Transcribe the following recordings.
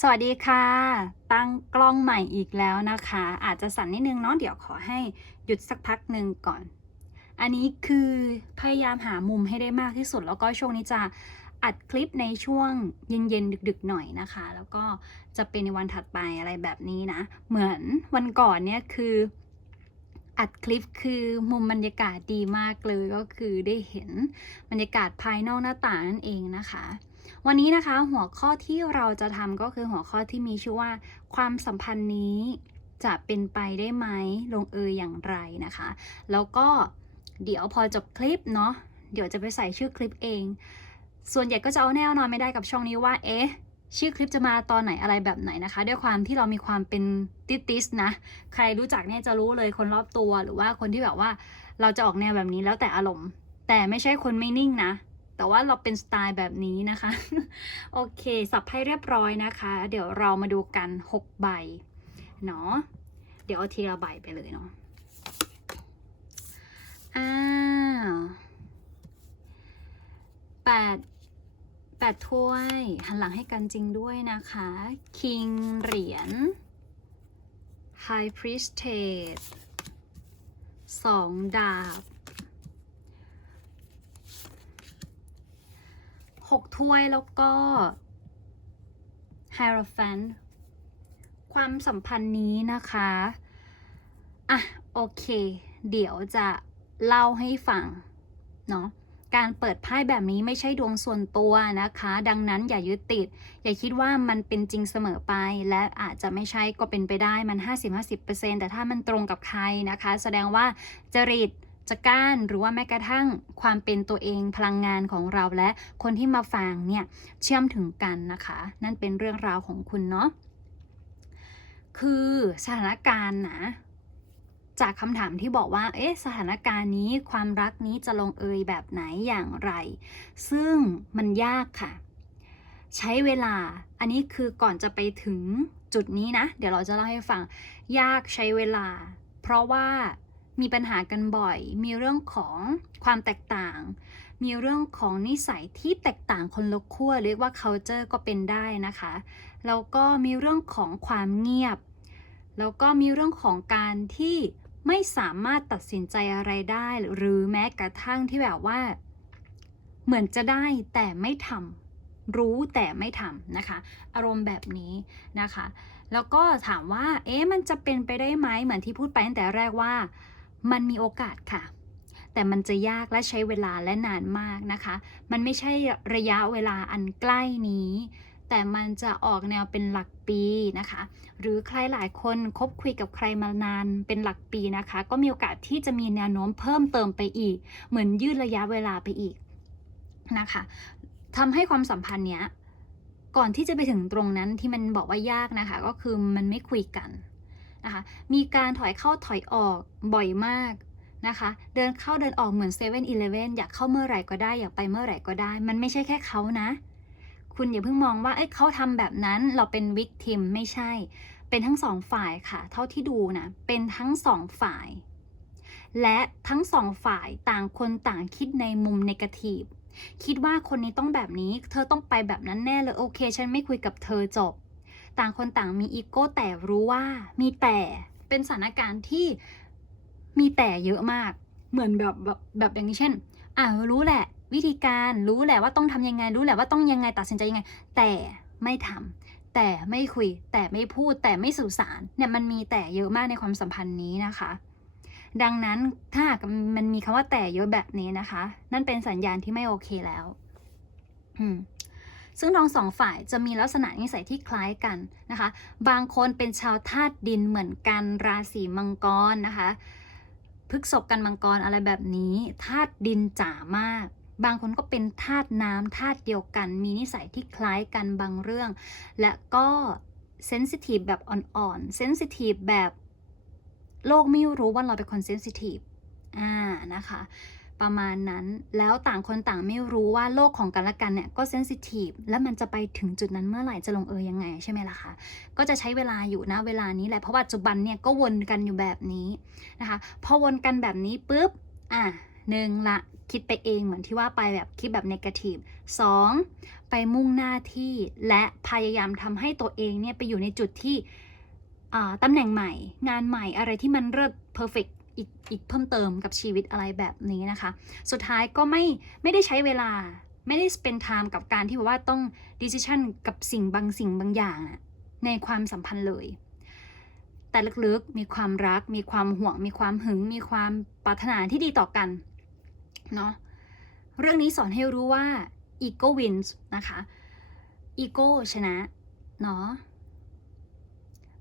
สวัสดีค่ะ ตั้งกล้องใหม่อีกแล้วนะคะ อาจจะสั่นนิดนึงเนาะเดี๋ยวขอให้หยุดสักพักหนึ่งก่อน อันนี้คือพยายามหามุมให้ได้มากที่สุด แล้วก็ช่วงนี้จะอัดคลิปในช่วงเย็นๆดึกๆหน่อยนะคะ แล้วก็จะเป็นในวันถัดไปอะไรแบบนี้นะ เหมือนวันก่อนเนี่ยคืออัดคลิปคือมุมบรรยากาศดีมากเลยก็คือได้เห็นบรรยากาศภายนอกหน้าต่างนั่นเองนะคะ วันนี้นะคะหัวข้อที่เราจะทำก็คือหัวข้อที่มีชื่อว่า ความสัมพันธ์นี้จะเป็นไปได้ไหมลงเอยอย่างไรนะคะ แล้วก็เดี๋ยวพอจบคลิปเนาะเดี๋ยวจะไปใส่ชื่อคลิปเอง ส่วนใหญ่ก็จะเอาแน่นอนไม่ได้กับช่องนี้ว่าเอ๊ะชื่อคลิปจะมาตอนไหนอะไรแบบไหนนะคะ ด้วยความที่เรามีความเป็นติติสนะ ใครรู้จักเนี่ยจะรู้เลยคนรอบตัวหรือว่าคนที่แบบว่าเราจะออกแนวแบบนี้แล้วแต่อารมณ์ แต่ไม่ใช่คนไม่นิ่งนะ แต่ว่าเราเป็นสไตล์แบบนี้นะคะ โอเค สับให้เรียบร้อยนะคะ เดี๋ยวเรามาดูกัน 6 ใบ เนาะ เดี๋ยวเอาทีละใบไปเลยเนาะ อ้าวแปดแปดถ้วย หันหลังให้กันจริงด้วยนะคะ คิงเหรียญ High Priestess สองดาบ หกถ้วยแล้วก็ h i e r o p h a n t ความสัมพันธ์นี้นะคะ อะ โอเค เดี๋ยวจะเล่าให้ฟัง เนาะการเปิดไพ่แบบนี้ไม่ใช่ดวงส่วนตัวนะคะ ดังนั้นอย่ายึดติด อย่าคิดว่ามันเป็นจริงเสมอไป และอาจจะไม่ใช่ก็เป็นไปได้มัน 50-50%แต่ถ้ามันตรงกับใครนะคะ แสดงว่าจริต จักร้านหรือว่าแม้กระทั่งความเป็นตัวเองพลังงานของเราและคนที่มาฟังเนี่ยเชื่อมถึงกันนะคะ นั่นเป็นเรื่องราวของคุณเนาะคือสถานการณ์นะจากคำถามที่บอกว่า เอ๊ะ สถานการณ์นี้ความรักนี้จะลงเอยแบบไหนอย่างไร ซึ่งมันยากค่ะ ใช้เวลา อันนี้คือก่อนจะไปถึงจุดนี้นะ เดี๋ยวเราจะเล่าให้ฟัง ยากใช้เวลา เพราะว่า มีปัญหากันบ่อย มีเรื่องของความแตกต่าง มีเรื่องของนิสัยที่แตกต่างคนละขั้วเรียกว่า culture ก็เป็นได้นะคะ แล้วก็มีเรื่องของความเงียบ แล้วก็มีเรื่องของการที่ไม่สามารถตัดสินใจอะไรได้ หรือแม้กระทั่งที่แบบว่า เหมือนจะได้แต่ไม่ทำรู้แต่ไม่ทำนะคะ อารมณ์แบบนี้นะคะ แล้วก็ถามว่า เอ๊ะมันจะเป็นไปได้ไหมเหมือนที่พูดไปตั้งแต่แรกว่า มันมีโอกาสค่ะ แต่มันจะยากและใช้เวลาและนานมากนะคะ มันไม่ใช่ระยะเวลาอันใกล้นี้ แต่มันจะออกแนวเป็นหลักปีนะคะ หรือใครหลายคนคบคุยกับใครมานานเป็นหลักปีนะคะ ก็มีโอกาสที่จะมีแนวโน้มเพิ่มเติมไปอีก เหมือนยืดระยะเวลาไปอีกนะคะทำให้ความสัมพันธ์เนี้ยก่อนที่จะไปถึงตรงนั้นที่มันบอกว่ายากนะคะ ก็คือมันไม่คุยกัน นะคะ มีการถอยเข้าถอยออกบ่อยมากนะคะ เดินเข้าเดินออกเหมือน7 e เ e ่ e ออยากเข้าเมื่อไหร่ก็ได้ อยากไปเมื่อไหร่ก็ได้ มันไม่ใช่แค่เขานะ คุณอย่าเพิ่งมองว่า เอ้ยเขาทำแบบนั้น เราเป็นวิกทิมไม่ใช่ เป็นทั้งสองฝ่ายค่ะ เท่าที่ดูนะ เป็นทั้งสองฝ่าย และทั้งสองฝ่ายต่างคนต่างคิดในมุมนกาทีฟคิดว่าคนนี้ต้องแบบนี้ เธอต้องไปแบบนั้นแน่เลย โอเค ฉันไม่คุยกับเธอจบ ต่างคนต่างมีอีโก้แต่รู้ว่ามีแต่เป็นสถานการณ์ที่มีแต่เยอะมาก เหมือนแบบแบบแบบอย่างนี้เช่น อ่ารู้แหละ วิธีการรู้แหละว่าต้องทำยังไง รู้แหละว่าต้องยังไงตัดสินใจยังไง แต่ไม่ทำแต่ไม่คุย แต่ไม่พูด แต่ไม่สื่อสารเนี่ยมันมีแต่เยอะมากในความสัมพันธ์นี้นะคะ ดังนั้นถ้ามันมีคำว่าแต่เยอะแบบนี้นะคะ นั่นเป็นสัญญาณที่ไม่โอเคแล้ว อืม ซึ่งทั้งสองฝ่ายจะมีลักษณะนิสัยที่คล้ายกันนะคะ บางคนเป็นชาวธาตุดินเหมือนกันราศีมังกรนะคะพฤกษบกันมังกรอะไรแบบนี้ธาตุดินจ๋ามาก บางคนก็เป็นธาตุน้ำธาตุเดียวกัน มีนิสัยที่คล้ายกันบางเรื่อง และก็เซนซิทีฟแบบอ่อนๆเซนซิทีฟแบบโลกไม่รู้ว่าเราเป็นคนเซนซิทีฟอ่านะคะ ประมาณนั้น แล้วต่างคนต่างไม่รู้ว่าโลกของกันและกันเนี่ยก็เซนซิทีฟแล้วมันจะไปถึงจุดนั้นเมื่อไหร่จะลงเอยยังไงใช่ไหมล่ะคะก็จะใช้เวลาอยู่นะเวลานี้แหละเพราะว่าปัจจุบันเนี่ยก็วนกันอยู่แบบนี้นะคะพอวนกันแบบนี้ปุ๊บอะหนึ่งละคิดไปเองเหมือนที่ว่าไปแบบคิดแบบ negative สองไปมุ่งหน้าที่และพยายามทำให้ตัวเองเนี่ยไปอยู่ในจุดที่ตำแหน่งใหม่ งานใหม่อะไรที่มันเลิศ perfect อีก อีกเพิ่มเติมกับชีวิตอะไรแบบนี้นะคะ สุดท้ายก็ไม่ไม่ได้ใช้เวลาไม่ได้ spend time กับการที่แบบว่าต้อง decision กับสิ่งบางสิ่งบางอย่างอะในความสัมพันธ์เลย แต่ลึกๆมีความรัก มีความห่วง มีความหึง มีความปรารถนาที่ดีต่อกันเนาะเรื่องนี้สอนให้รู้ว่า ego wins นะคะ ego ชนะเนาะ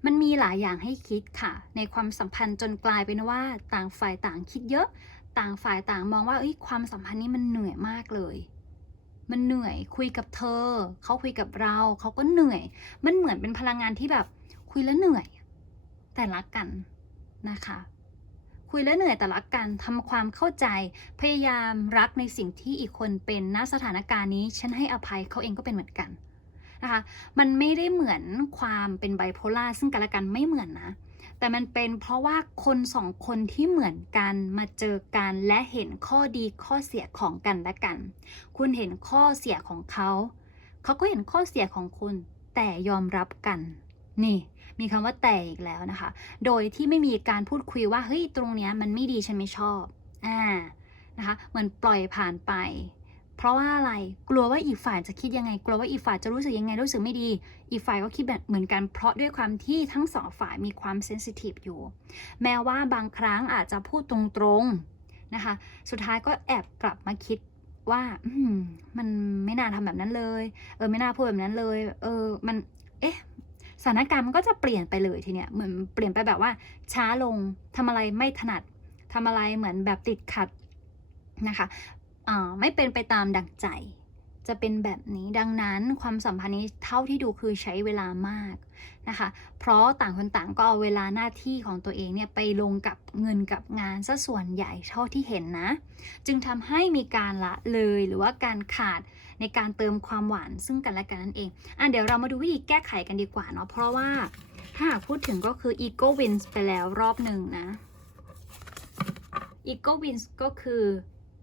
มันมีหลายอย่างให้คิดค่ะ ในความสัมพันธ์จนกลายเป็นว่าต่างฝ่ายต่างคิดเยอะ ต่างฝ่ายต่างมองว่าเอ้ยความสัมพันธ์นี้มันเหนื่อยมากเลย มันเหนื่อยคุยกับเธอ เขาคุยกับเรา เขาก็เหนื่อย มันเหมือนเป็นพลังงานที่แบบคุยแล้วเหนื่อย แต่รักกันนะคะ คุยแล้วเหนื่อยแต่รักกันทำความเข้าใจ พยายามรักในสิ่งที่อีกคนเป็นณสถานการณ์นี้ ฉันให้อภัยเขาเองก็เป็นเหมือนกัน นะคะ มันไม่ได้เหมือนความเป็นไบโพล่าซึ่งกันและกันไม่เหมือนนะ แต่มันเป็นเพราะว่าคนสองคนที่เหมือนกันมาเจอกันและเห็นข้อดีข้อเสียของกันและกัน คุณเห็นข้อเสียของเขา เขาก็เห็นข้อเสียของคุณแต่ยอมรับกัน นี่ มีคำว่าแต่อีกแล้วนะคะ โดยที่ไม่มีการพูดคุยว่าเฮ้ยตรงเนี้ยมันไม่ดีฉันไม่ชอบ อ่านะคะเหมือนปล่อยผ่านไป ราะว่าอะไร กลัวว่าอีกฝ่ายจะคิดยังไง กลัวว่าอีกฝ่ายจะรู้สึกยังไง รู้สึกไม่ดี อีกฝ่ายก็คิดแบบเหมือนกัน เพราะด้วยความที่ทั้งสองฝ่ายมีความเซนซิทีฟอยู่ แม้ว่าบางครั้งอาจจะพูดตรงๆนะคะ สุดท้ายก็แอบกลับมาคิดว่ามมันไม่น่าทำแบบนั้นเลย เออ ไม่น่าพูดแบบนั้นเลย เออ มัน เอ๊ะสถานการณ์มันก็จะเปลี่ยนไปเลยทีเนี้ย เหมือนเปลี่ยนไปแบบว่า ช้าลงทำอะไรไม่ถนัดทำอะไรเหมือนแบบติดขัดนะคะ ไม่เป็นไปตามดังใจ จะเป็นแบบนี้ดังนั้นความสัมพันธ์นี้เท่าที่ดูคือใช้เวลามากนะคะ เพราะต่างคนต่างก็เอาเวลาหน้าที่ของตัวเองเนี่ยไปลงกับเงินกับงานซะส่วนใหญ่เท่าที่เห็นนะ จึงทำให้มีการละเลยหรือว่าการขาดในการเติมความหวานซึ่งกันและกันนั่นเองอะเดี๋ยวเรามาดูวิธีแก้ไขกันดีกว่าเนาะเพราะว่าถ้าหากพูดถึงก็คือ ego wins ไปแล้วรอบหนึ่งนะ ego wins ก็คือ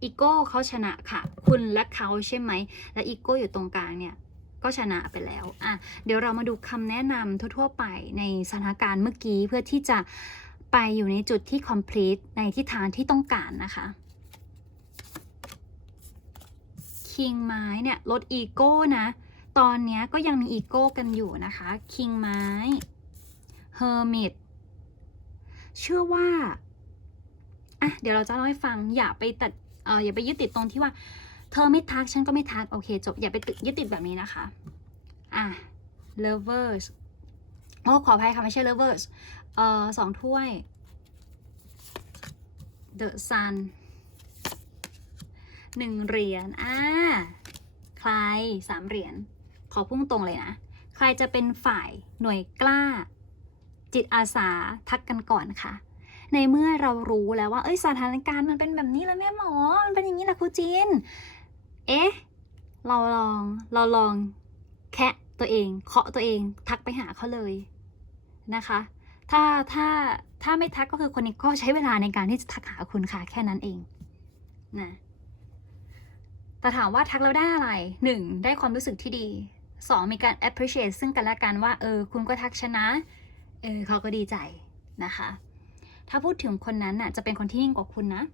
ego เขาชนะค่ะ คุณและเขาใช่ไหม และ ego อยู่ตรงกลางเนี่ย ก็ชนะไปแล้ว อะ เดี๋ยวเรามาดูคำแนะนำทั่ว ๆ ไปในสถานการณ์เมื่อกี้เพื่อที่จะไปอยู่ในจุดที่ complete ในทิศทางที่ต้องการนะคะ คิงไม้เนี่ย ลดอีโก้นะ ตอนนี้ก็ยังมีอีโก้กันอยู่นะคะ คิงไม้ เฮอร์มิตเชื่อว่า อะ เดี๋ยวเราจะเล่าให้ฟัง อย่าไปตัด อออย่าไปยึดติดตรงที่ว่า เธอไม่ทักฉันก็ไม่ทักโอเคจบอย่าไปติดยึดติดแบบนี้นะคะอะ lovers โอ้ขออภัยค่ะไม่ใช่ lovers เอ่อสองถ้วย the sun หนึ่งเหรียญอ่าใครสามเหรียญขอพุ่งตรงเลยนะ ใครจะเป็นฝ่ายหน่วยกล้า จิตอาสาทักกันก่อนค่ะ ในเมื่อเรารู้แล้วว่าเอ้ยสถานการณ์มันเป็นแบบนี้แล้วแม่หมอ มันเป็นอย่างนี้แหละครูจีน เอ๊ะ เราลอง เราลองแคะตัวเอง เคาะตัวเอง ทักไปหาเขาเลยนะคะ ถ้า ถ้า ถ้าไม่ทักก็คือคนนี้ก็ใช้เวลาในการที่จะทักหาคุณค่ะแค่นั้นเองนะแต่ถามว่าทักแล้วได้อะไรหนึ่งได้ความรู้สึกที่ดีสองมีการ appreciate ซึ่งกันและกันว่า เออ คุณก็ทักชนะ เออเขาก็ดีใจนะคะ ถ้าพูดถึงคนนั้นน่ะจะเป็นคนที่นิ่งกว่าคุณนะ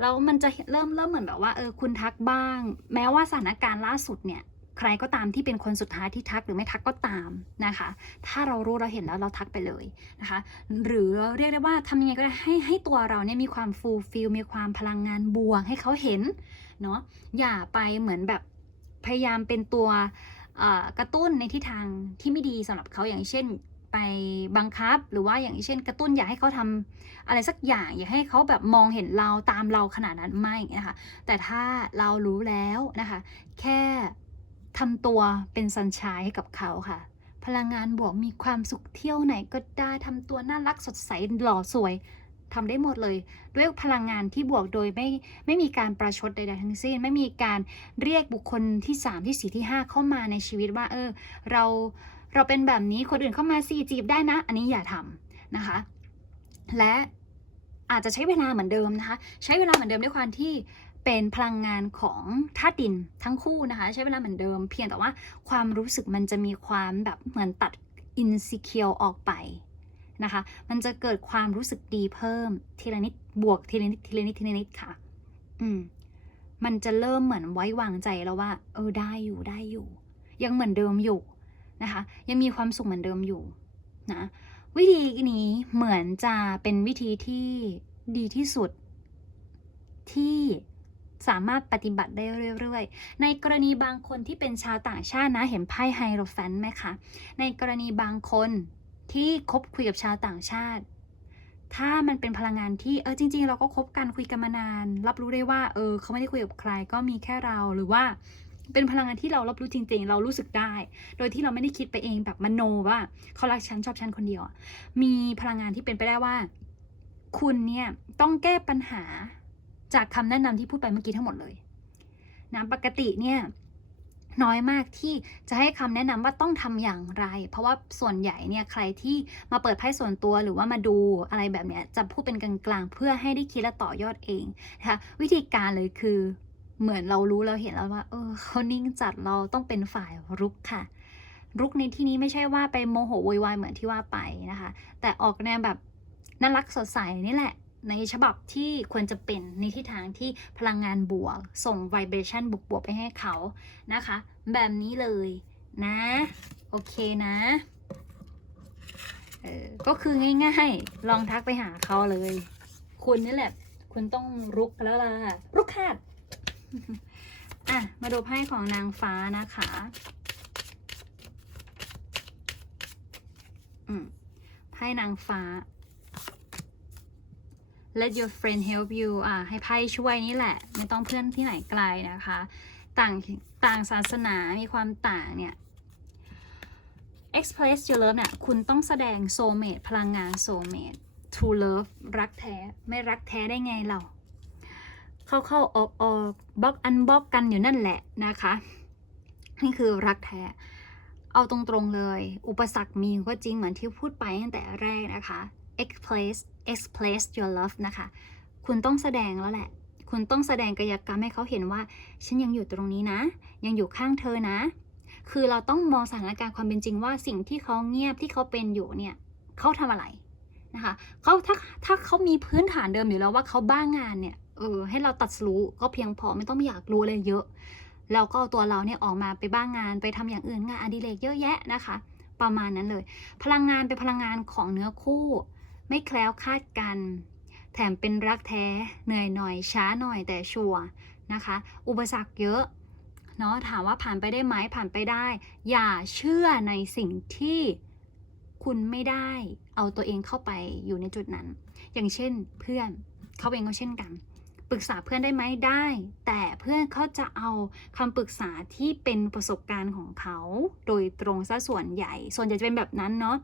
แล้วมันจะเริ่มเริ่มเหมือนแบบว่าเออคุณทักบ้าง แม้ว่าสถานการณ์ล่าสุดเนี่ยใครก็ตามที่เป็นคนสุดท้ายที่ทักหรือไม่ทักก็ตามนะคะ ถ้าเรารู้เราเห็นแล้วเราทักไปเลยนะคะ หรือเรียกได้ว่าทำยังไงก็ได้ให้ให้ตัวเราเนี่ยมีความฟูลฟิลมีความพลังงานบวกให้เขาเห็นเนาะอย่าไปเหมือนแบบพยายามเป็นตัวกระตุ้นในทิศทางที่ไม่ดีสำหรับเขาอย่างเช่น ไปบังคับ หรือว่าอย่างเช่น กระตุ้นอยากให้เขาทำอะไรสักอย่าง อยากให้เขาแบบมองเห็นเราตามเราขนาดนั้นไม่นะคะแต่ถ้าเรารู้แล้วนะคะ แค่ทำตัวเป็นสัญชายให้กับเขาค่ะ พลังงานบวกมีความสุขเที่ยวไหนก็ได้ทำตัวน่ารักสดใสหล่อสวยทำได้หมดเลย ด้วยพลังงานที่บวกโดยไม่ไม่มีการประชดใดๆทั้งสิ้น ไม่มีการเรียกบุคคลที่ 3 ที่ 4 ที่ 5 เข้ามาในชีวิตว่า เออ เรา เราเป็นแบบนี้คนอื่นเข้ามาสี่จีบได้นะ อันนี้อย่าทำนะคะ และอาจจะใช้เวลาเหมือนเดิมนะคะ ใช้เวลาเหมือนเดิมด้วยความที่เป็นพลังงานของธาตุดินทั้งคู่นะคะ ใช้เวลาเหมือนเดิม เพียงแต่ว่าความรู้สึกมันจะมีความแบบเหมือนตัด insecure ออกไปนะคะ มันจะเกิดความรู้สึกดีเพิ่มทีละนิดบวกทีละนิดทีละนิดทีละนิดค่ะ อืม มันจะเริ่มเหมือนไว้วางใจแล้วว่า เออได้อยู่ได้อยู่ ยังเหมือนเดิมอยู่ นะคะ ยังมีความสุขเหมือนเดิมอยู่นะวิธีนี้เหมือนจะเป็นวิธีที่ดีที่สุด ที่สามารถปฏิบัติได้เรื่อยๆ ในกรณีบางคนที่เป็นชาวต่างชาตินะเห็นไพ่ไฮโรแฟนไหมคะ ในกรณีบางคนที่คบคุยกับชาวต่างชาติ ถ้ามันเป็นพลังงานที่เออจริง ๆ เราก็คบกันคุยกันมานาน รับรู้ได้ว่าเออเขาไม่ได้คุยกับใครก็มีแค่เราหรือว่า เป็นพลังงานที่เรารับรู้จริง ๆ เรารู้สึกได้ โดยที่เราไม่ได้คิดไปเองแบบมโนว่าเขารักฉันชอบฉันคนเดียว มีพลังงานที่เป็นไปได้ว่า คุณเนี่ยต้องแก้ปัญหาจากคำแนะนำที่พูดไปเมื่อกี้ทั้งหมดเลยนะปกติเนี่ยน้อยมากที่จะให้คำแนะนำว่าต้องทำอย่างไร เพราะว่าส่วนใหญ่เนี่ยใครที่มาเปิดไพ่ส่วนตัวหรือว่ามาดูอะไรแบบเนี้ยจะพูดเป็นกลางๆเพื่อให้ได้คิดและต่อยอดเองนะคะวิธีการเลยคือ เหมือนเรารู้เราเห็นแล้วว่า เออเขานิ่งจัดเราต้องเป็นฝ่ายรุกค่ะ รุกในที่นี้ไม่ใช่ว่าไปโมโหโวยวายเหมือนที่ว่าไปนะคะ แต่ออกแนวแบบน่ารักสดใสนี่แหละ ในฉบับที่ควรจะเป็นในทิศทางที่พลังงานบวก ส่ง vibration บวกๆไปให้เขานะคะ แบบนี้เลยนะ โอเคนะเออก็คือง่ายๆ ลองทักไปหาเขาเลย คุณนี่แหละ คุณต้องรุกแล้วล่ะ รุกค่ะ อะ มาดูไพ่ของนางฟ้านะคะ อืม ไพ่นางฟ้า let your friend help you อะ ให้ไพ่ช่วยนี่แหละ ไม่ต้องเพื่อนที่ไหนไกลนะคะ ต่างต่างศาสนา มีความต่างเนี่ย express your love เนี่ย คุณต้องแสดง soulmate พลังงาน soulmate true love รักแท้ ไม่รักแท้ได้ไงเรา เข้าเข้าออกออกบล็อกอันบล็อกกันอยู่นั่นแหละนะคะ นี่คือรักแท้ เอาตรงๆเลย อุปสรรคมีก็จริงเหมือนที่พูดไปตั้งแต่แรกนะคะ express express your love นะคะ คุณต้องแสดงแล้วแหละ คุณต้องแสดงกายกรรมให้เขาเห็นว่า ฉันยังอยู่ตรงนี้นะ ยังอยู่ข้างเธอนะ คือเราต้องมองสถานการณ์ความเป็นจริงว่าสิ่งที่เขาเงียบที่เขาเป็นอยู่เนี่ยเขาทำอะไรนะคะเขาถ้าถ้าเขามีพื้นฐานเดิมอยู่แล้วว่าเขาบ้างงานเนี่ย ออให้เราตัดสู้ก็เพียงพอไม่ต้องอยากรู้อะไรเยอะ แล้วก็ตัวเราเนี่ยออกมาไปบ้างงานไปทำอย่างอื่นงานอดิเรกเยอะแยะนะคะ ประมาณนั้นเลย พลังงานเป็นพลังงานของเนื้อคู่ ไม่แคล้วคลาดกัน แถมเป็นรักแท้เหนื่อยหน่อยช้าหน่อยแต่ชัวร์นะคะ อุปสรรคเยอะเนาะถามว่าผ่านไปได้ไหมผ่านไปได้ อย่าเชื่อในสิ่งที่คุณไม่ได้เอาตัวเองเข้าไปอยู่ในจุดนั้น อย่างเช่นเพื่อนเขาเองก็เช่นกัน ปรึกษาเพื่อนได้ไหมได้ แต่เพื่อนเขาจะเอาคำปรึกษาที่เป็นประสบการณ์ของเขา โดยตรงซะส่วนใหญ่ ส่วนใหญ่จะเป็นแบบนั้นเนาะ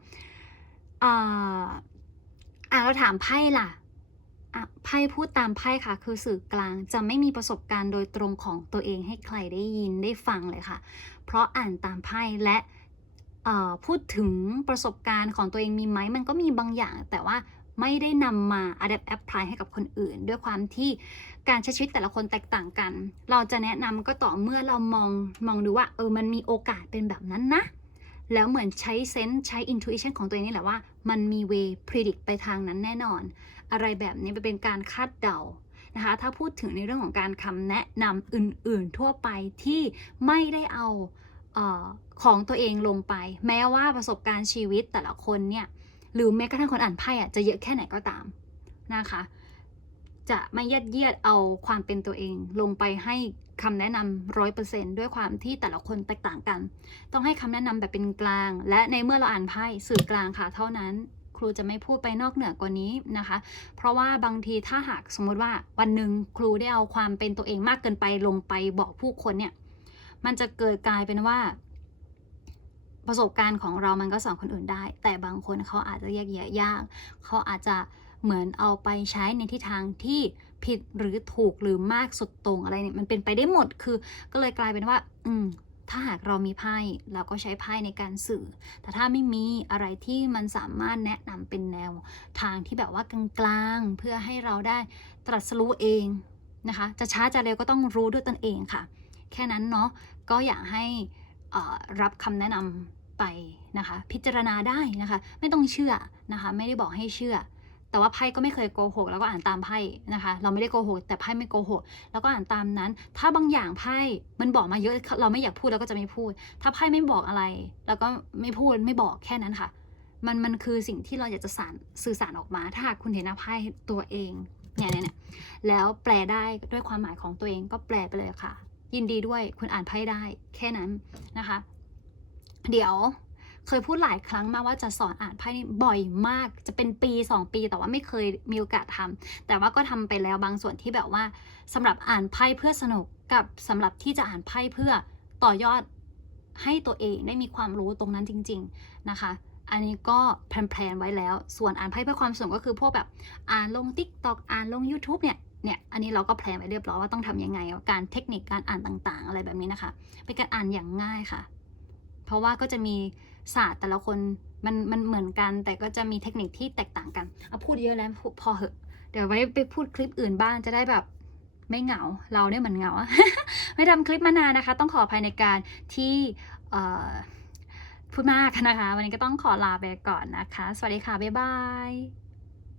อ่าอะเราถามไพ่ล่ะไพ่พูดตามไพ่ค่ะ คือสื่อกลางจะไม่มีประสบการณ์โดยตรงของตัวเองให้ใครได้ยินได้ฟังเลยค่ะ เพราะอ่านตามไพ่และพูดถึงประสบการณ์ของตัวเองมีไหมมันก็มีบางอย่าง แต่ว่า ไม่ได้นำมา adapt apply ให้กับคนอื่น ด้วยความที่การใช้ชีวิตแต่ละคนแตกต่างกัน เราจะแนะนำก็ต่อเมื่อเรามองมองดูว่าเออมันมีโอกาสเป็นแบบนั้นนะแล้วเหมือนใช้เซนส์ใช้ intuition ของตัวเองนี่แหละว่า มันมี way predict ไปทางนั้นแน่นอน อะไรแบบนี้เป็นการคาดเดานะคะถ้าพูดถึงในเรื่องของการคำแนะนำอื่นๆทั่วไปที่ไม่ได้เอาเออของตัวเองลงไป แม้ว่าประสบการณ์ชีวิตแต่ละคนเนี่ย หรือแม้กระทั่งคนอ่านไพ่อะจะเยอะแค่ไหนก็ตามนะคะ จะไม่ยัดเยียดเอาความเป็นตัวเอง ลงไปให้คำแนะนำร้อยเปอร์เซนด้วยความที่แต่ละคนแตกต่างกัน ต้องให้คำแนะนำแบบเป็นกลาง และในเมื่อเราอ่านไพ่สื่อกลางค่ะ เท่านั้นครูจะไม่พูดไปนอกเหนือกว่านี้นะคะ เพราะว่าบางทีถ้าหากสมมุติว่าวันหนึ่งครูได้เอาความเป็นตัวเองมากเกินไปลงไปบอกผู้คนเนี่ย มันจะเกิดกลายเป็นว่า ประสบการณ์ของเรามันก็สอนคนอื่นได้ แต่บางคนเขาอาจจะแยกแยะยาก เขาอาจจะเหมือนเอาไปใช้ในทิศทางที่ผิดหรือถูกหรือมากสุดตรงอะไรเนี่ยมันเป็นไปได้หมดคือ ก็เลยกลายเป็นว่า อืมถ้าหากเรามีไพ่เราก็ใช้ไพ่ในการสื่อ แต่ถ้าไม่มีอะไรที่มันสามารถแนะนำเป็นแนว ทางที่แบบว่ากลางๆ เพื่อให้เราได้ตรัสรู้เองนะคะ จะช้าจะเร็วก็ต้องรู้ด้วยตนเองค่ะ แค่นั้นเนาะก็อยากให้รับคำแนะนำ ไปนะคะ พิจารณาได้นะคะ ไม่ต้องเชื่อนะคะ ไม่ได้บอกให้เชื่อ แต่ว่าไพ่ก็ไม่เคยโกหกแล้วก็อ่านตามไพ่นะคะ เราไม่ได้โกหกแต่ไพ่ไม่โกหกแล้วก็อ่านตามนั้น ถ้าบางอย่างไพ่มันบอกมาเยอะเราไม่อยากพูดเราก็จะไม่พูด ถ้าไพ่ไม่บอกอะไรแล้วก็ไม่พูดไม่บอกแค่นั้นค่ะ มันมันคือสิ่งที่เราอยากจะสารสื่อสารออกมา ถ้าหากคุณเห็นหน้าไพ่ตัวเองเนี่ยเนี่ยแล้วแปลได้ด้วยความหมายของตัวเองก็แปลไปเลยค่ะ ยินดีด้วยคุณอ่านไพ่ได้แค่นั้นนะคะ เดี๋ยวเคยพูดหลายครั้งมาว่าจะสอนอ่านไพ่นี่บ่อยมาก จะเป็นปี 2 ปีแต่ว่าไม่เคยมีโอกาสทำแต่ว่าก็ทำไปแล้วบางส่วนที่แบบว่าสำหรับอ่านไพ่เพื่อสนุกกับสำหรับที่จะอ่านไพ่เพื่อต่อยอดให้ตัวเองได้มีความรู้ตรงนั้นจริง ๆนะคะ อันนี้ก็แพลนไว้แล้ว ส่วนอ่านไพ่เพื่อความสนุกก็คือพวกแบบอ่านลง TikTok อ่านลง YouTube เนี่ยเนี่ยอันนี้เราก็แพลนไว้เรียบร้อยว่าต้องทำยังไงการเทคนิคการอ่านต่างๆ อะไรแบบนี้นะคะ เป็นการอ่านอย่างง่ายค่ะ เพราะว่าก็จะมีศาสตร์แต่ละคนมันมันเหมือนกันแต่ก็จะมีเทคนิคที่แตกต่างกันเอาพูดเยอะแล้วพอเหอะ เดี๋ยวไว้ไปพูดคลิปอื่นบ้างจะได้แบบไม่เหงา เราเนี่ยเหมือนเหงาไม่ทำคลิปมานานนะคะ ต้องขออภัยในการที่พูดมากนะคะ วันนี้ก็ต้องขอลาไปก่อนนะคะ สวัสดีค่ะ บ๊ายบาย